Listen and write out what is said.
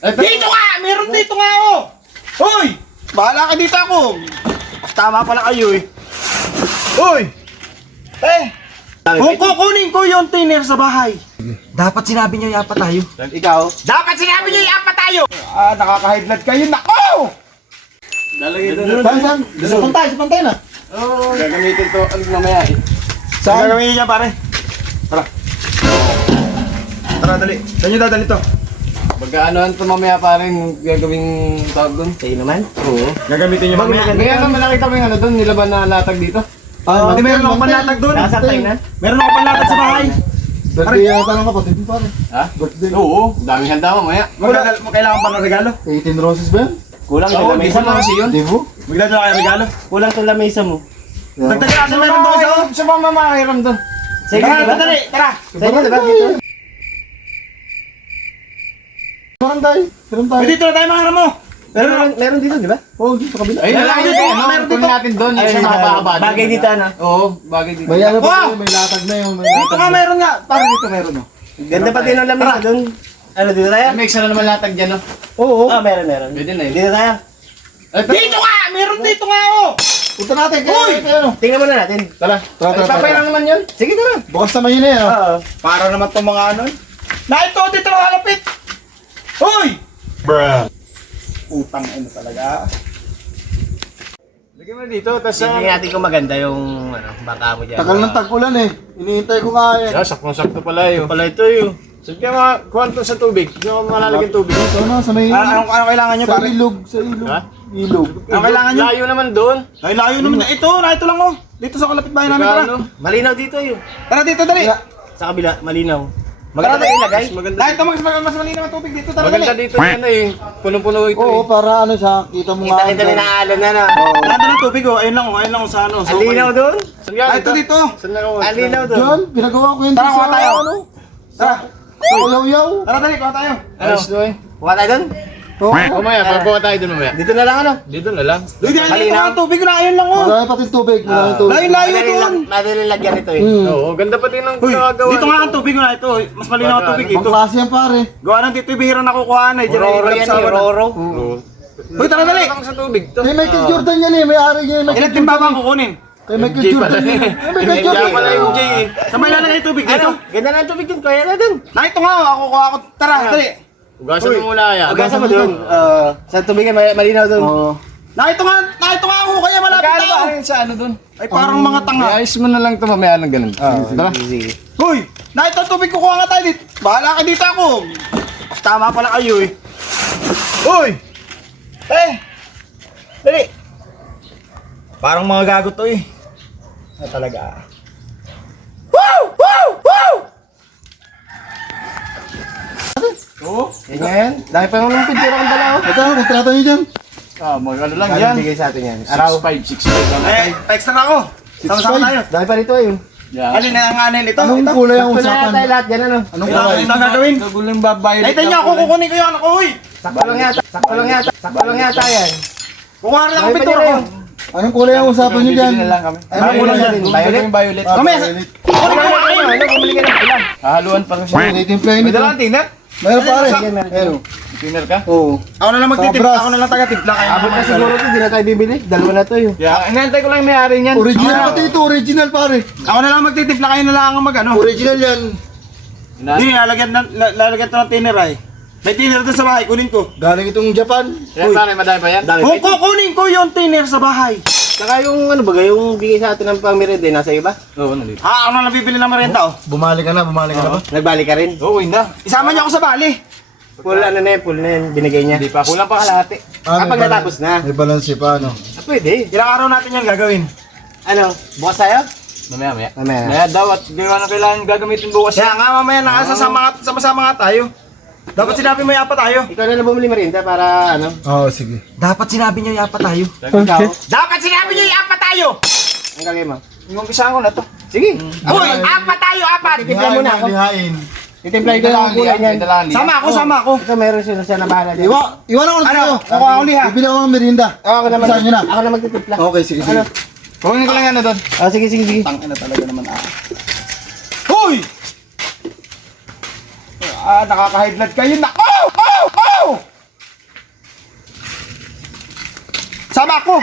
Dito nga! Meron dito nga oh! Hoy! Bahala ka dito ako! Tama pala kayo eh. Hoy! Kung kukunin ko yung tiner sa bahay, dapat sinabi niyo yapa tayo. Ikaw? Dapat sinabi niyo yapa tayo! Nakaka-high blood kayo. Nako! Lalagay doon. Saan? Sa pantay na. Oo. Gagamitin to mamaya eh. Saan gagawin niya pare? Tara, dali. Saan niyo dadali to? Pagkaanoan to mamaya parang gagawing tawag doon. Sa'yo naman? Oo. Gagamitin niyo mamaya. Kaya naman nakita mo yung ano doon, nilaban na latag dito. Hindi meron akong panlatag doon. Nasantay na? Meron akong panlatag sa bahay. Birthday yata ng kapatid mo pare. Ha? Birthday. Oo, daming handa mamaya. Kailangan pa ng regalo. 18 roses ba yan? Kulang yung lamesa mo kasi yun. Di mo? Magdadala kayo regalo. Kulang yung lamesa mo. Dagdagan natin meron doon isa. Sa mga mamahiram doon. Sige, dali. Tara. Sa'yo diba dito? Barangay. Meron tayo. Dito na tayo mga mo. Meron dito, di ba? Oo, dito sa kabila. Ayun na lang Meron dito. dito, Ano, meron kunin dito. natin doon. Yung sa mababa. Bagay dito, ano? Oo, bagay dito. May ano pa Wow! tayo, may latag na yun. May Dito latag nga na. meron nga. Para dito meron oh. Ganda pa din ang lamesa doon. Ano, dito tayo? May extra naman latag dyan, no? Oo. Ah, meron. Pwede na yun. Dito tayo. Dito nga! Meron dito nga oh! Punta natin. Uy! Ano? Tingnan muna natin. Tara. Papayran naman yun. Sige, tara. Bukas naman yun eh. Oo. Para naman itong mga ano. Na ito, dito na halapit! Hoy! Utang ano talaga. Lagyan mo dito, tapos Tingnan natin kung maganda yung ano, bangka mo dyan. Tagal ng tag-ulan eh. Hinihintay ko nga eh. saktong-sakto pala yun. Pala ito yun. Sabi ka mga kuwanto sa tubig. Hindi mo malalagyan tubig. Sana sa may... Ano kailangan nyo Sa pare? ilog. Sa ilog. Ha? Ilog. Ano kailangan nyo? Layo naman doon. Ay, layo naman na ito. Na ito lang oh. Dito sa kalapit bahay namin. Tara. Malinaw dito yun. Tara dito, dali. Sa kabila, malinaw. Maganda Maganda ilagay. Maganda Na ito, mas malinaw ang tubig dito. Tara, Maganda dali. dito yan eh. Punong-puno ito Oo, eh. para ano siya. Kita mo nga. Kita-kita na naalan na na. Nandun ang tubig oh. Ayun lang oh sa ano. Ang linaw doon. Saan yan? Ito dito. Saan na Ang linaw doon. Diyan, pinagawa ko yun. Tara, sa kuha tayo. Ano? Tara. Sa Uyaw-yaw. Tara, dali. Kuha tayo. Ayos na eh. Kuha tayo doon. Oo. Mamaya, pagbuka tayo doon mamaya. Dito na lang ano. Dito na lang. Dito Malinaw. ang tubig na. Ayun lang oh. Marami pati tubig. Marami tubig. Layo doon. Madali lagyan ito eh. Oo, ganda pa din ang Uy, ginagawa. dito nga ang tubig na ito. Mas malinaw ang tubig Ang dito. klase yan pare. Gawa ng dito bihira nakukuha na. Roro yan eh, Roro. Uy, tara dali. Lang sa tubig to. Kay Michael Jordan yan eh. May-ari niya yung Ilan Michael timba ba Jordan. ang kukunin? Kay Michael Jay Jordan pala yan. eh. Kay Michael Kaya Jordan. pala yung Jay eh. Sa may lalagay yung tubig dito. Ano? Ganda na ang tubig doon. Kaya na doon. Na ito nga, ako kuha ako. Tara, dali. Ugasan mo muna yan. Ugasan mo doon. Sa tubigan, malinaw doon. Oo. Na ito nga ako, kaya malapit Magkano ba ako. kayo sa ano doon? Ay parang mga tanga. Ayos mo na lang ito mamaya ng ganun. Tara. Sige. Hoy, na ito tubig kukuha nga tayo dito. Bahala ka dito ako. Tama pala kayo eh. Hoy! Dali. Parang mga gago to eh. Talaga. Ganyan. Dahil pa naman ng pintura kong dala oh. Ito, kontrata niyo dyan. Ano lang Kaya yan. bigay sa atin yan. 6'5", 6'5" lang. Extra na ako. Sama-sama tayo. Dahil pa rito ayun. Yeah. Alin na ang anin ito? Anong kulay ang Sakto na usapan? tayo lahat yan ano. Anong Ito kulay? ang gagawin. Kagulang babae. Nakita niyo ako, kukunin ko yung ano ko, hoy. Sakto lang yata. Sakto lang yata yan. Kukuha na lang ang Dahil pa pintura nila ko. yun. Anong kulay ang usapan niyo dyan? na lang kami. Anong kulay kulay yan? natin? Violet. Violet? Yung violet. Mamaya, violet. kukunin ko yung akin. Ano, bumili ka ng pula. Hahaluan pa rin siya. Tinitimplahin May nito. dalang tingnan. Meron pare. Sige, meron. Ayun. Tiner ka? Oo. Ako na lang magtitip, Sobras. ako na lang taga-tipla kayo. Abot na siguro ito, di na tayo bibili. Dalawa na to yun. Yeah. Inaantay ko lang yung may-ari niyan. Original pati ito. Original pare. Ako na lang magtitipla kayo na lang ang mag-ano. Original yan. Hindi, lalagyan to ng tiner ay. May tiner doon sa bahay, kunin ko. Galing itong Japan. Yan pare, madami pa yan. Kung kukunin ko yung tiner sa bahay. Saka yung ano ba, yung bigay sa atin ng pang-merienda, nasa iba? Oo, nandito. Ha, ako na lang bibili ng merenda oh. Bumalik ka na ba? Nagbalik ka rin. Oo, hindi. Isama niyo ako sa bali. Full ano na yun, full na yun, binigay niya. Hindi pa. Kulang pa kalahati. Kapag natapos na. May balance pa ano. Ah, pwede. Ilang araw natin yan gagawin. Ano, bukas tayo? Mamaya. Mamaya. Mamaya daw at di na kailangan gagamitin bukas. Kaya nga mamaya sama-sama nga tayo. Dapat sinabi mo yapa tayo. Ikaw na lang bumili merienda para ano. Oo, sige. Dapat sinabi niyo yapa tayo. Ikaw, Dapat sinabi niyo yapa tayo. ang gagawin mo? Yung umpisahan ko na to. Sige. Uy, apat tayo, apat. Titimpla muna ako. Lihain. Titimplahin ko lang ang kulay niyan. Sama ako. Ito meron siya na bahala dyan. Iwan ako na Ano? sa'yo. Kukuha ko liha. Bibili ako ng merienda. Ako na Saan nyo na? Ako na magtitimpla. Okay, sige, sige. Ano? Kunin ko lang yan na doon. Oh, sige. Tangina talaga naman Hoy! Nakaka-high blood kayo. Nako! Sama ako.